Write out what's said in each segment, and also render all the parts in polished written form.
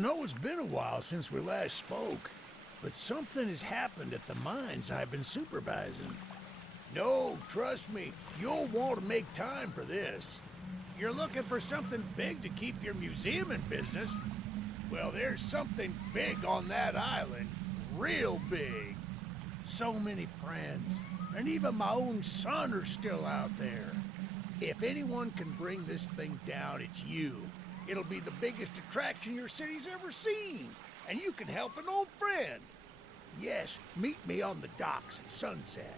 know it's been a while since we last spoke, but something has happened at the mines I've been supervising. No, trust me, you'll want to make time for this. You're looking for something big to keep your museum in business? Well, there's something big on that island. Real big. So many friends, and even my own son are still out there. If anyone can bring this thing down, it's you. It'll be the biggest attraction your city's ever seen, and you can help an old friend. Yes, meet me on the docks at sunset.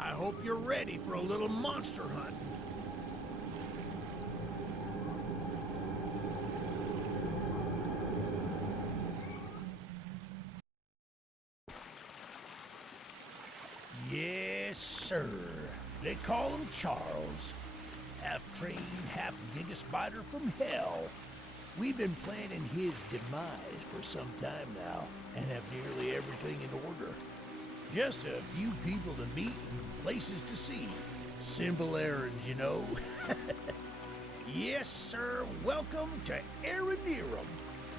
I hope you're ready for a little monster hunt. Yes, sir. They call him Charles. Half train, half gigaspider from hell. We've been planning his demise for some time now, and have nearly everything in order. Just a few people to meet and places to see. Simple errands, you know. Yes, sir. Welcome to Aranerum,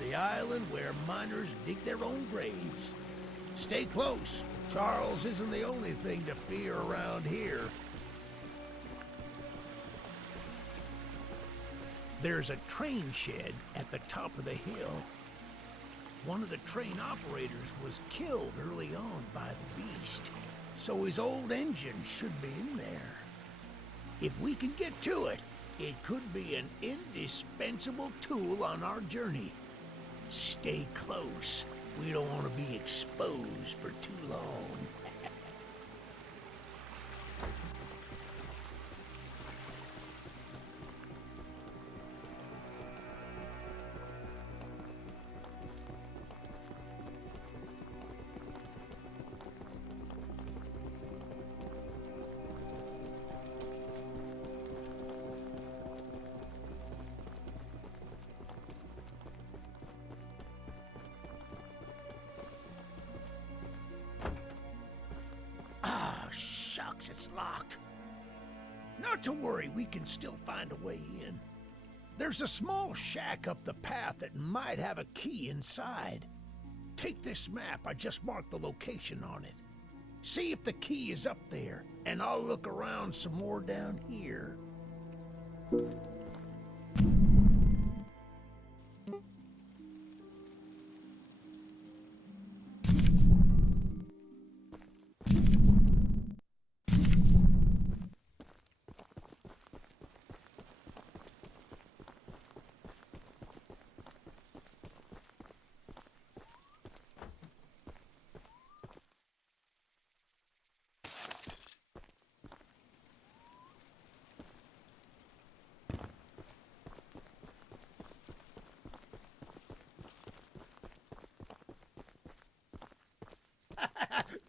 the island where miners dig their own graves. Stay close. Charles isn't the only thing to fear around here. There's a train shed at the top of the hill. One of the train operators was killed early on by the beast, so his old engine should be in there. If we can get to it, it could be an indispensable tool on our journey. Stay close. We don't want to be exposed for too long. Shucks, it's locked. Not to worry, we can still find a way in. There's a small shack up the path that might have a key inside. Take this map, I just marked the location on it. See if the key is up there, and I'll look around some more down here.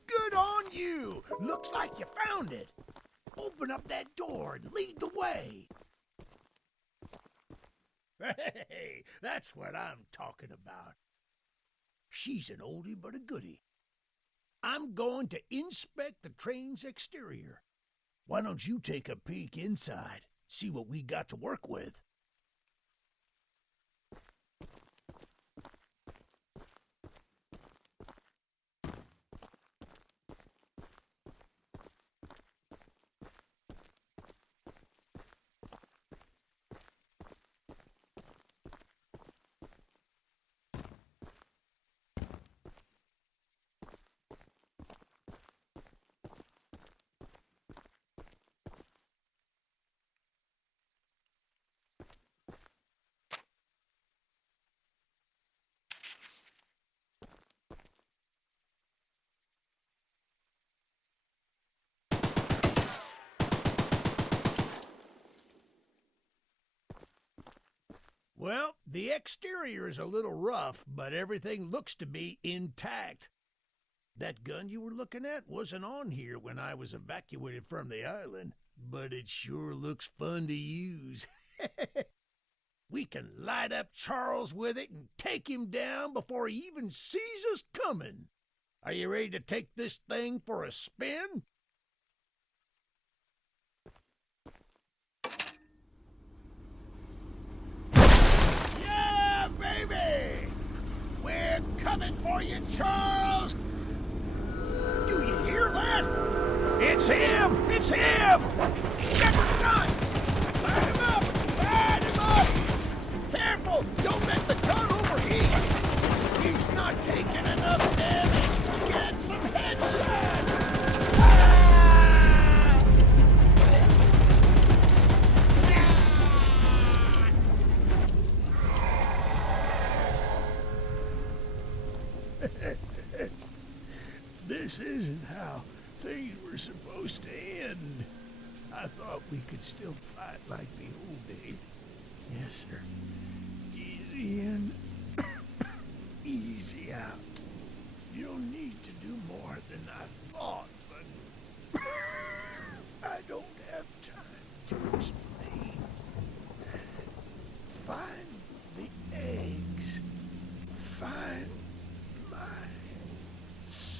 Good on you! Looks like you found it. Open up that door and lead the way. Hey, that's what I'm talking about. She's an oldie but a goodie. I'm going to inspect the train's exterior. Why don't you take a peek inside, see what we got to work with? Well, the exterior is a little rough, but everything looks to be intact. That gun you were looking at wasn't on here when I was evacuated from the island, but it sure looks fun to use. We can light up Charles with it and take him down before he even sees us coming. Are you ready to take this thing for a spin? Yeah, baby! him! It's him! Get the gun! Light him up! Light him up! Careful! Don't let the gun overheat! He's not taking enough damage! Get some headshots! Ah! This isn't how things were supposed to end. I thought we could still fight like the old days. Yes, sir. Easy in, easy out. You don't need to do more than I thought, but I don't have time to explain. Find the eggs. Find my son.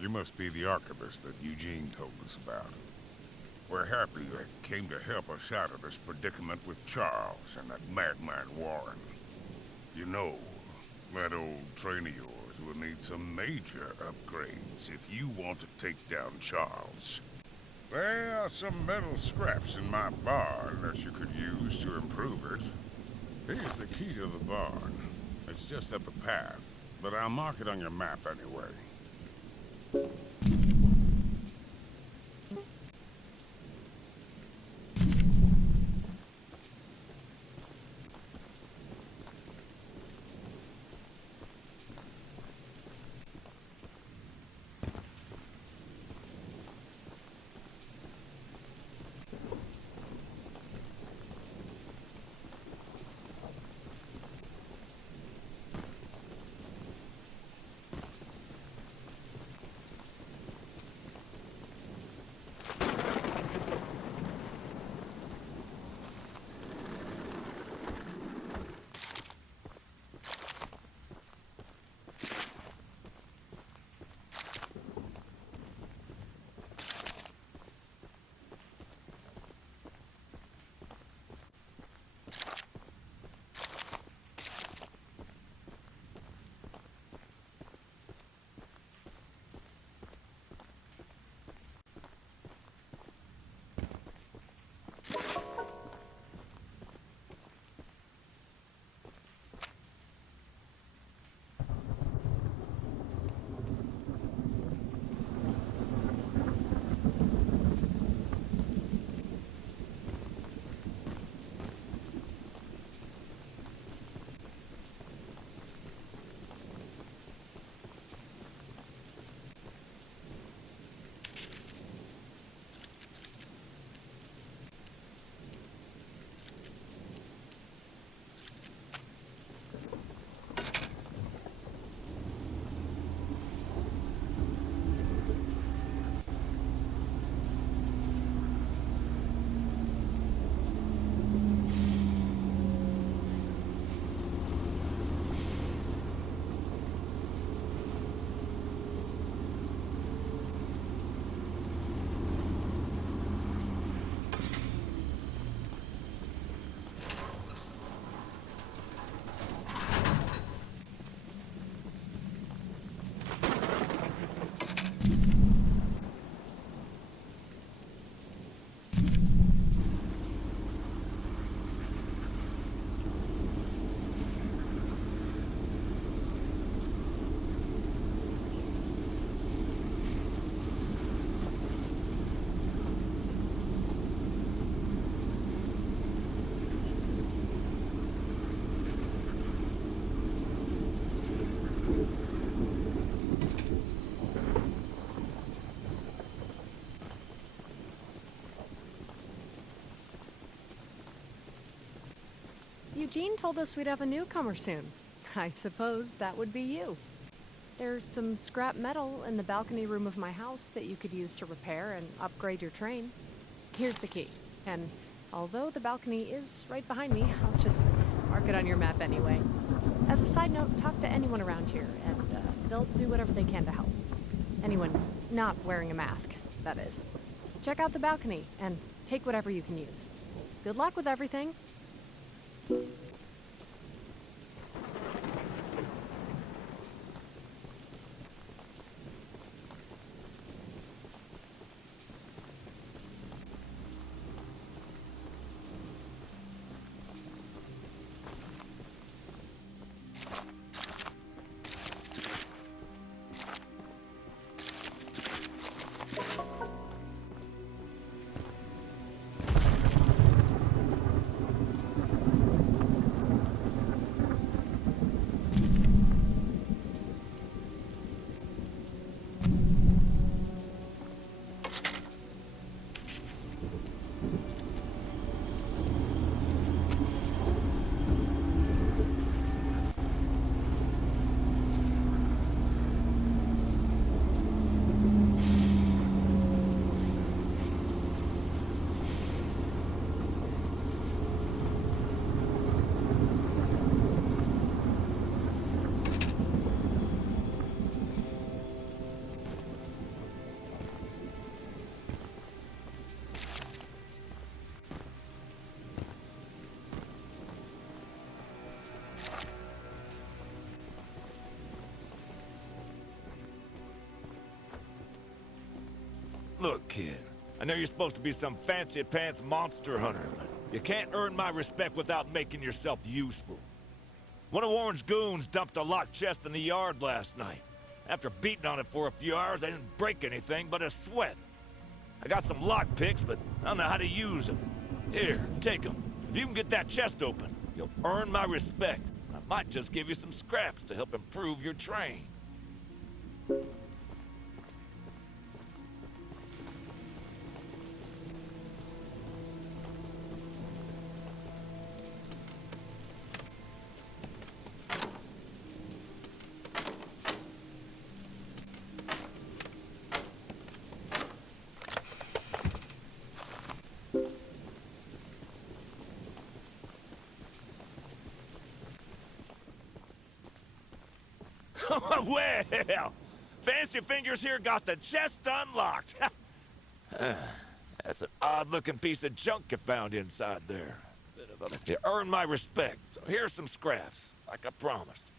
You must be the archivist that Eugene told us about. We're happy you came to help us out of this predicament with Charles and that madman Warren. You know, that old train of yours will need some major upgrades if you want to take down Charles. There are some metal scraps in my barn that you could use to improve it. Here's the key to the barn. It's just up the path, but I'll mark it on your map anyway. Eugene told us we'd have a newcomer soon. I suppose that would be you. There's some scrap metal in the balcony room of my house that you could use to repair and upgrade your train. Here's the key, and although the balcony is right behind me, I'll just mark it on your map anyway. As a side note, talk to anyone around here, and they'll do whatever they can to help. Anyone not wearing a mask, that is. Check out the balcony, and take whatever you can use. Good luck with everything. Look, kid, I know you're supposed to be some fancy-pants monster hunter, but you can't earn my respect without making yourself useful. One of Warren's goons dumped a locked chest in the yard last night. After beating on it for a few hours, I didn't break anything but a sweat. I got some lock picks, but I don't know how to use them. Here, take them. If you can get that chest open, you'll earn my respect. I might just give you some scraps to help improve your train. Well, Fancy Fingers here got the chest unlocked. That's an odd-looking piece of junk you found inside there. You earned my respect, so here's some scraps, like I promised.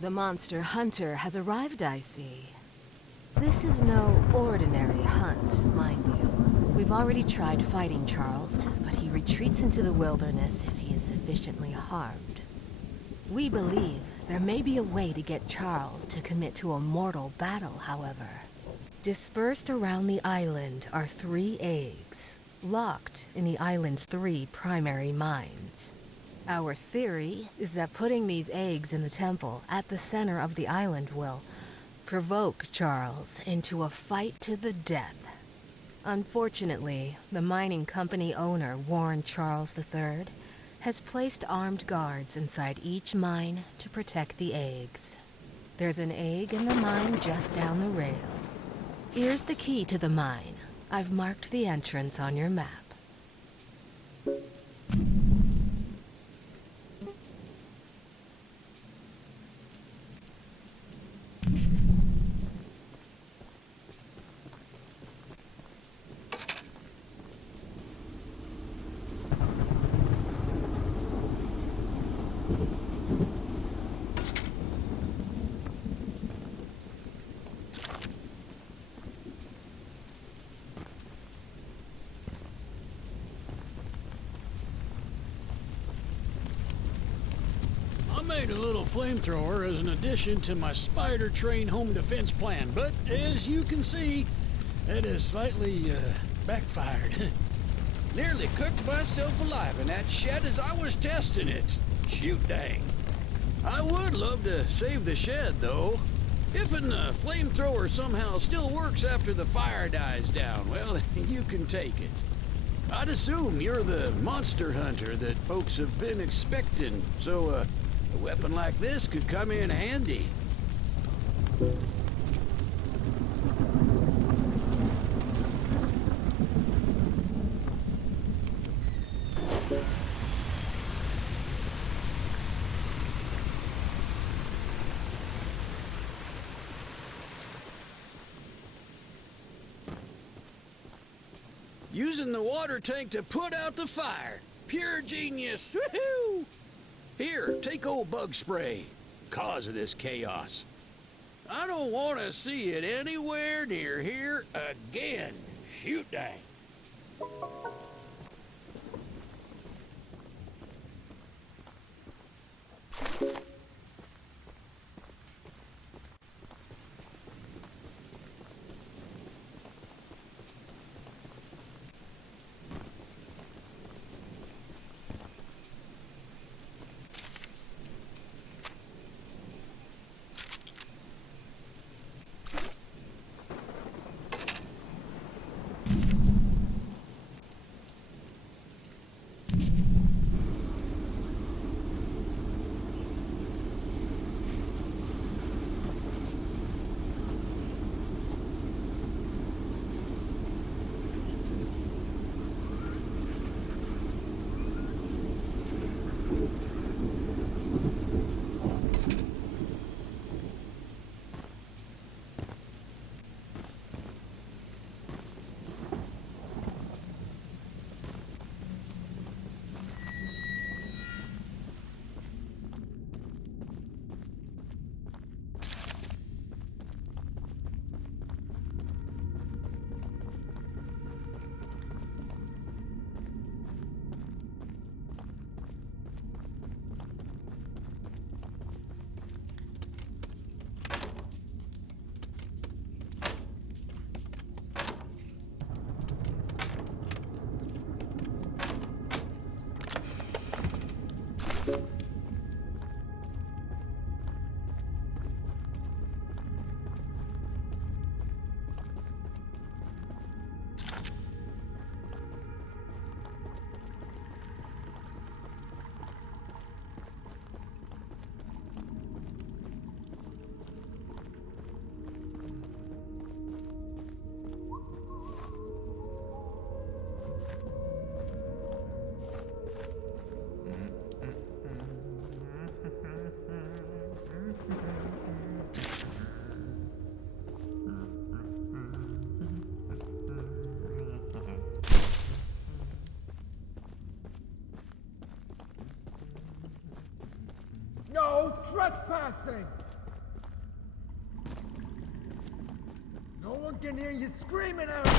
The monster hunter has arrived, I see. This is no ordinary hunt, mind you. We've already tried fighting Charles, but he retreats into the wilderness if he is sufficiently harmed. We believe there may be a way to get Charles to commit to a mortal battle, however. Dispersed around the island are 3 eggs, locked in the island's 3 primary mines. Our theory is that putting these eggs in the temple at the center of the island will provoke Charles into a fight to the death. Unfortunately, the mining company owner, Warren Charles III, has placed armed guards inside each mine to protect the eggs. There's an egg in the mine just down the rail. Here's the key to the mine. I've marked the entrance on your map. I made a little flamethrower as an addition to my spider train home defense plan, but as you can see, it has slightly backfired. Nearly cooked myself alive in that shed as I was testing it. Shoot dang. I would love to save the shed, though. If a flamethrower somehow still works after the fire dies down, well, you can take it. I'd assume you're the monster hunter that folks have been expecting, so a weapon like this could come in handy. Using the water tank to put out the fire. Pure genius. Woohoo! Here, take old bug spray. Cause of this chaos. I don't want to see it anywhere near here again. Shoot dang. No trespassing! No one can hear you screaming out here!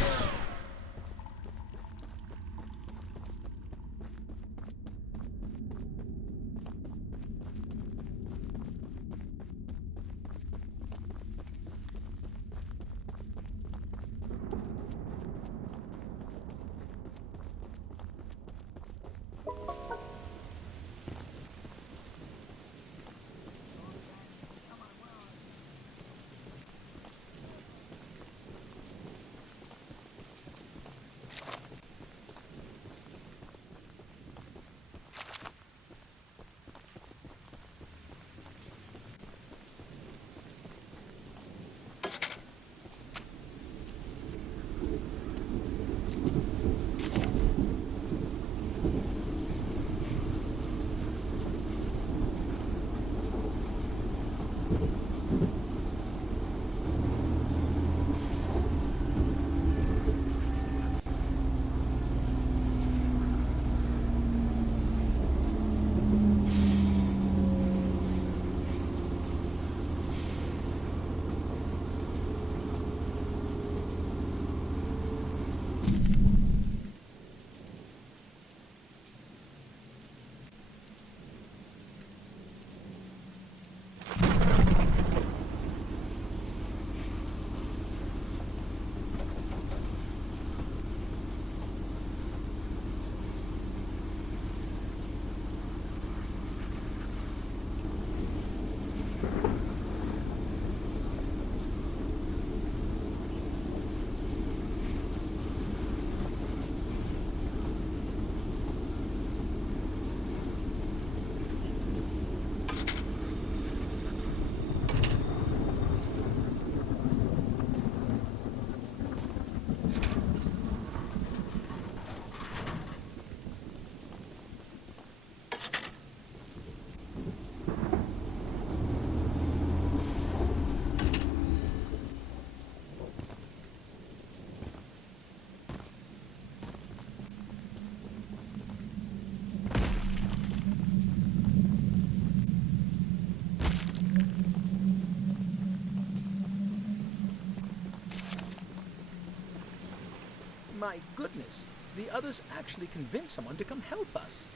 My goodness, the others actually convinced someone to come help us.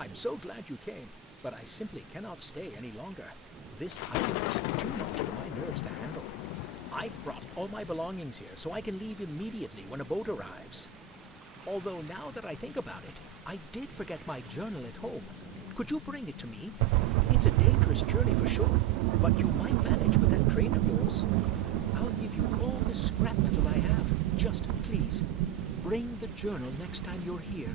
I'm so glad you came, but I simply cannot stay any longer. This island is too much for my nerves to handle. I've brought all my belongings here so I can leave immediately when a boat arrives. Although now that I think about it, I did forget my journal at home. Could you bring it to me? It's a dangerous journey for sure, but you might manage with that train of yours. I'll give you all the scrap metal I have. Just please, bring the journal next time you're here.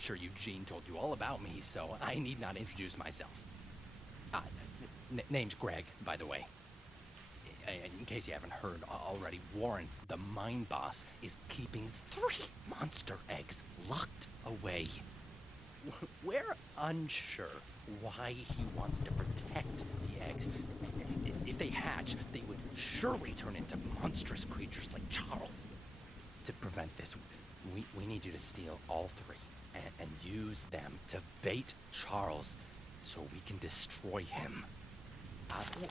sure Eugene told you all about me, so I need not introduce myself. Name's Greg, by the way. In case you haven't heard already, Warren, the mine boss, is keeping 3 monster eggs locked away. We're unsure why he wants to protect the eggs. If they hatch, they would surely turn into monstrous creatures like Charles. To prevent this, we need you to steal all 3 and use them to bait Charles so we can destroy him.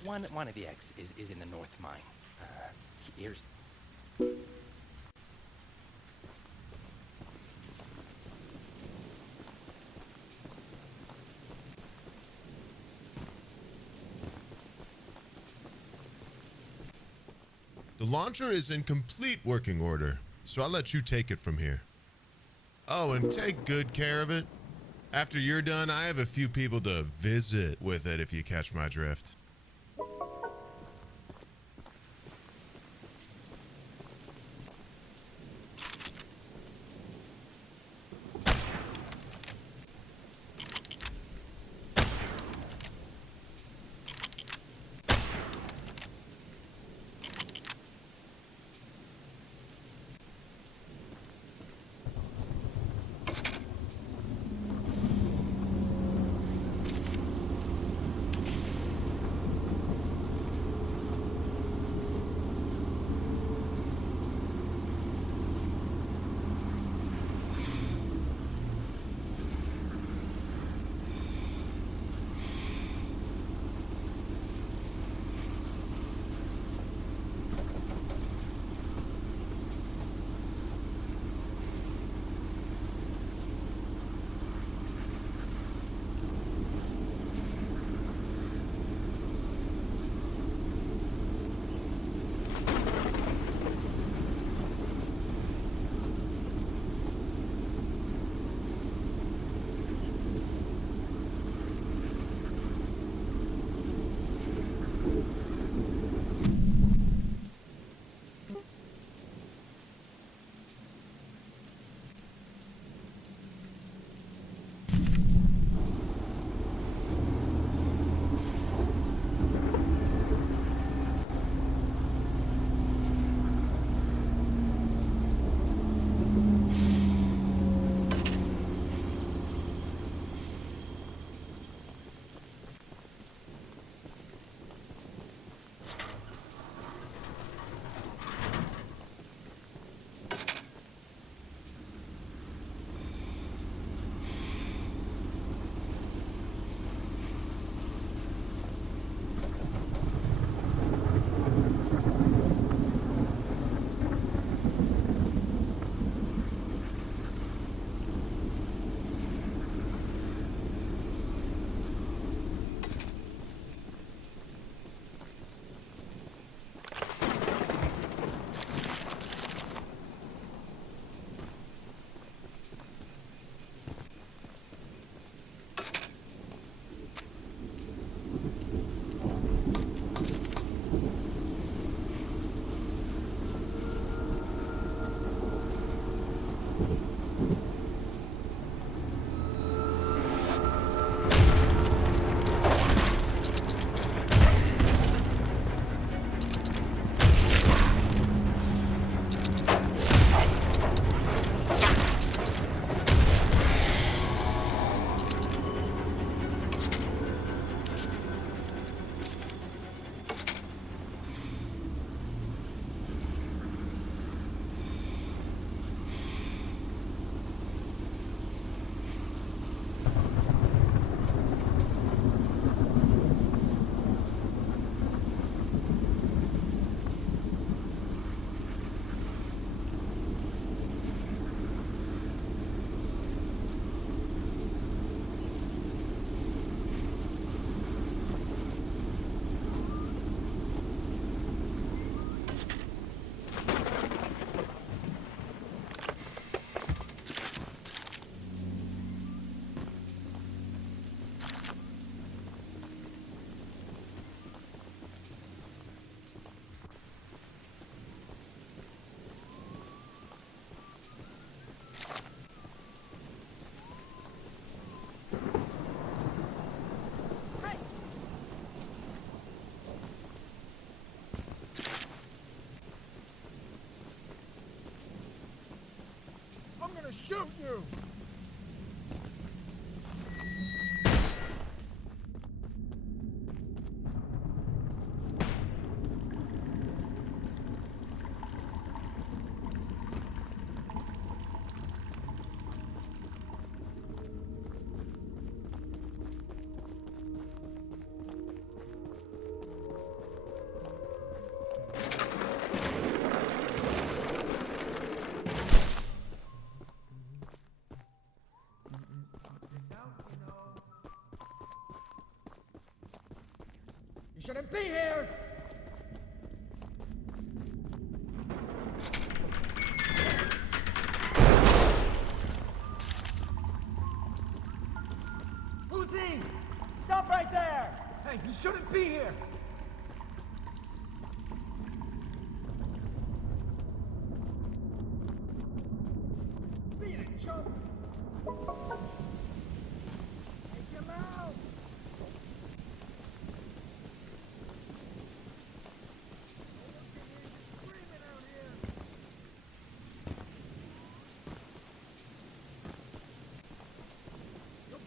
One of the eggs is in the north mine. Here's... The launcher is in complete working order, so I'll let you take it from here. Oh, and take good care of it. After you're done, I have a few people to visit with it, if you catch my drift. shoot you! You shouldn't be here! Who's he? Stop right there! Hey, you shouldn't be here! Beat it, chump! Take him out!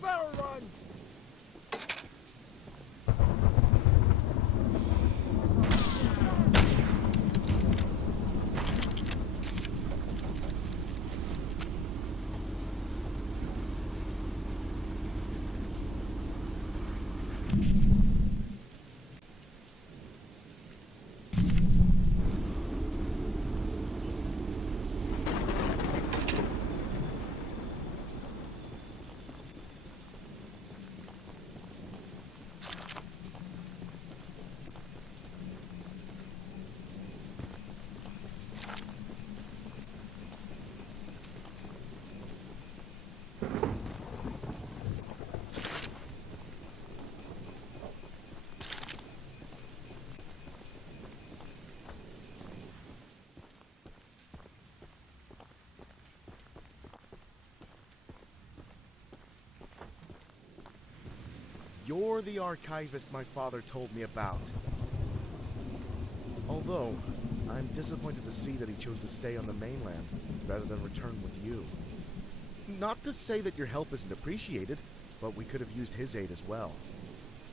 Barrel run! You're the archivist my father told me about. Although, I'm disappointed to see that he chose to stay on the mainland rather than return with you. Not to say that your help isn't appreciated, but we could have used his aid as well.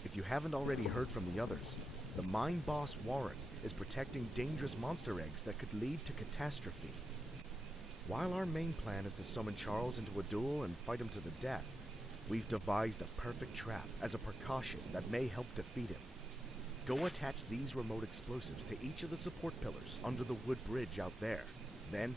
If you haven't already heard from the others, the mine boss Warren is protecting dangerous monster eggs that could lead to catastrophe. While our main plan is to summon Charles into a duel and fight him to the death, we've devised a perfect trap as a precaution that may help defeat him. Go attach these remote explosives to each of the support pillars under the wood bridge out there. Then,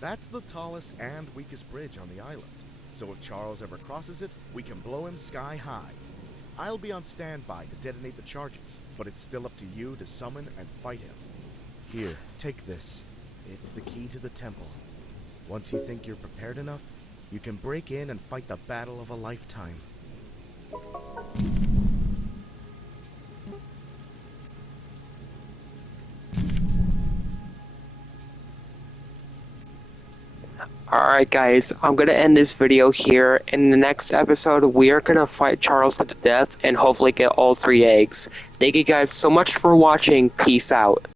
that's the tallest and weakest bridge on the island. So if Charles ever crosses it, we can blow him sky high. I'll be on standby to detonate the charges, but it's still up to you to summon and fight him. Here, take this. It's the key to the temple. Once you think you're prepared enough, you can break in and fight the battle of a lifetime. Alright guys, I'm gonna end this video here. In the next episode, we are gonna fight Charles to the death and hopefully get all 3 eggs. Thank you guys so much for watching. Peace out.